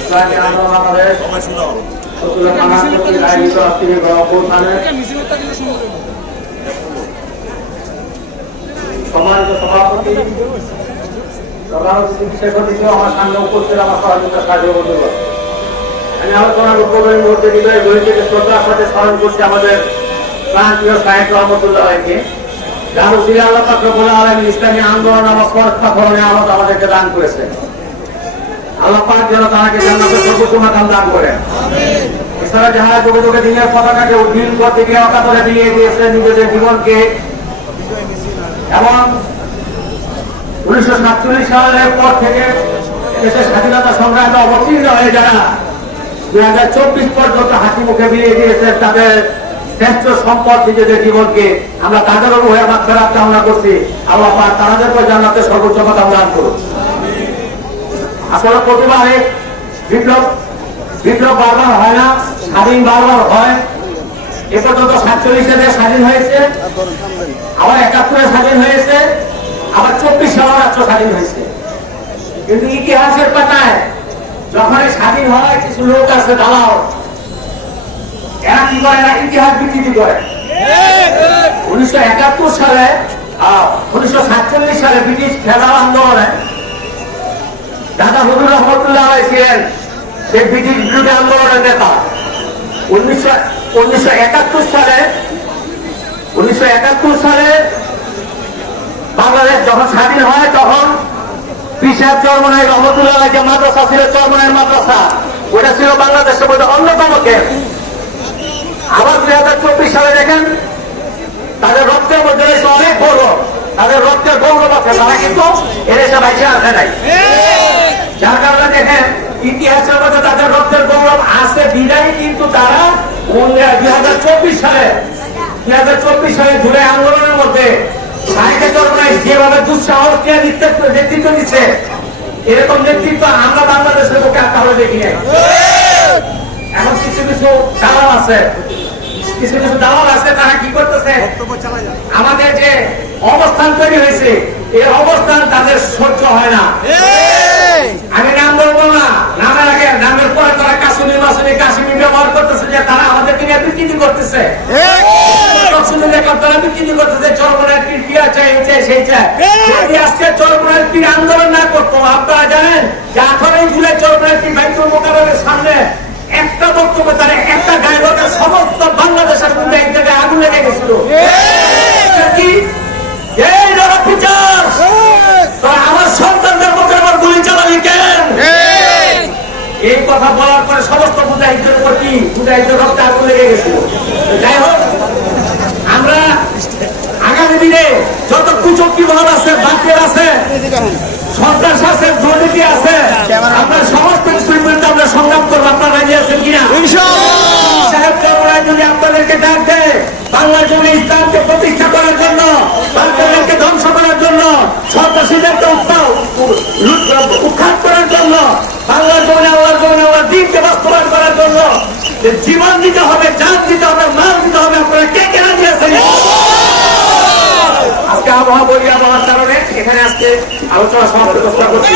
ইসলামী আন্দোলন বাংলাদেশ সম্মানিত সভাপতি প্রধান অতিথি শেখ অতিথি আমার সামনে উপস্থিত আমার সহযোগিতা সাহায্য করতে আমি আলোচনার উদ্বোধনী মুহূর্তে হৃদয় গড়ি থেকে শ্রদ্ধার সাথে স্মরণ করছি আমাদের প্রান্তীয় সাহেব রহমতুল্লাহ আলাইকে যার উদ্দিন আল্লাহ পাক রব্বুল আলামিন ইসলামী আন্দোলন আমার পরস্পরণে আমাদেরকে দান করেছে। আল্লাহ পাক যেন তাকে জান্নাতের সর্বোচ্চ মাকাম দান করেন। এছাড়া যারা যুগে যুগে দিনের পতাকাকে উদ্দিন করতে গিয়ে অকাতরে বিলিয়ে দিয়েছে নিজেদের জীবনকে এবং 1947 সালের পর থেকে দেশের স্বাধীনতা সংগ্রামে অবতীর্ণ হয়ে যারা 2024 পর্যন্ত হাসি মুখে বিলিয়ে দিয়েছে তাদের শ্রেষ্ঠ সম্পদ নিজেদের জীবনকে আমরা তাদেরও রূহে মাগফিরাত কামনা করছি। আল্লাহ পাক তাদেরকে জান্নাতের সর্বোচ্চ মাকাম দান করুন। আসলে প্রতিবারে বিপ্লব বারবার হয় না, স্বাধীন বারবার হয়। এ পর্যন্ত 47 দেশ স্বাধীন হয়েছে, আবার 71 স্বাধীন হয়েছে, আবার 24 সালের রাষ্ট্র স্বাধীন হয়েছে। কিন্তু ইতিহাসের পাতায় যখন স্বাধীন হয় কিছু লোক আছে দালাল, এরা কি করে? এরা ইতিহাস বিকৃতি করে। 1971 সালে 1947 সালে ব্রিটিশ ফেডারাল আন্দোলনে দাদা হুজুর রহমতুল্লাহ আলাইহি ছিলেন সেই ব্রিটিশ বিরোধী আন্দোলনের নেতা। 1971 সালে বাংলাদেশ যখন স্বাধীন হয় তখন পিসাব চরমনাই রহমতুল্লাহ আলাইহি যে মাদ্রাসা ছিল, চরমনাই মাদ্রাসা, ওটা ছিল বাংলাদেশের মধ্যে অন্যতম কেন্দ্র। আবার 2024 সালে দেখেন তাদের রক্তের মধ্যে অনেক গৌরব, তাদের রক্তের গৌরব আছে, তারা কিন্তু এদেশে বাইরে আসে নাই। যার কারণে দেখেন ইতিহাসের মধ্যে তাদের রক্তের গৌরব আছে বিদায় কিন্তু তারা 2024 সালে জুলাই আন্দোলনের মধ্যে সাহিত্য চর্চায় যেভাবে দুঃসাহস নিয়ে নেতৃত্ব দিচ্ছে, এরকম নেতৃত্ব আমরা বাংলাদেশের পক্ষে আর তাহলে দেখি নাই। এখন কিছু দালাল আছে, তারা কি করতেছে? আমাদের যে অবস্থান তৈরি হয়েছে এই অবস্থান তাদের সহ্য হয় না। আমি নাম বলবো না, নামের আগে নামের পরে তারা কাশ্মীর ব্যবহার করতেছে যে তারা আমাদেরকে নিয়ে বিকৃতি করতেছে, তারা বিকৃতি করতেছে। চরমনাইয়ের পীর কি আছে, এই চাই সেই চাই। যদি আজকে চরমনাইয়ের পীর আন্দোলন না করতো, আপনারা জানেন যে 18 জুলাই চরমনাইয়ের পীর বাইতুল মোকাররমের সামনে একটা বক্তব্য তারা একটা গায়ে সমস্ত বাংলাদেশের মধ্যে এক জায়গায় আগুন লেগে গেছিল। আমার সন্তানদের মুখে আমার গুলি চালালি কেন? এই কথা বলার পরে সমস্ত মুজাহিদের উপর কি মুজাহিদের রক্তে আগুন লেগে গেছিল। যাই হোক, আমরা আগামী দিনে যত কুচক্রি ভাব আছে, বাক্যের আছে, সন্ত্রাস আছে, দুর্নীতি আছে, আমরা সমস্ত কিছুর বিরুদ্ধে আমরা সংগ্রাম করবো। আপনারা রাজি আছেন কিনা? সাহেব চরমনাই যদি আপনাদেরকে ডাক দেয় বাংলার জন্য ইসলামকে প্রতিষ্ঠা করার জন্য, বাংলাদেশকে ধ্বংস করার জন্য, সন্ত্রাসীদেরকে উৎখাত করার জন্য, বাংলার জন্য আল্লাহর দিনকে বাস্তবায়ন করার জন্য জীবন দিতে হবে, জান দিতে হবে, মাল দিতে হবে, আপনারা কে কে রাজি আছেন? আজকে আবহাওয়ার কারণে এখানে আজকে আলোচনা সমাপ্ত করছি।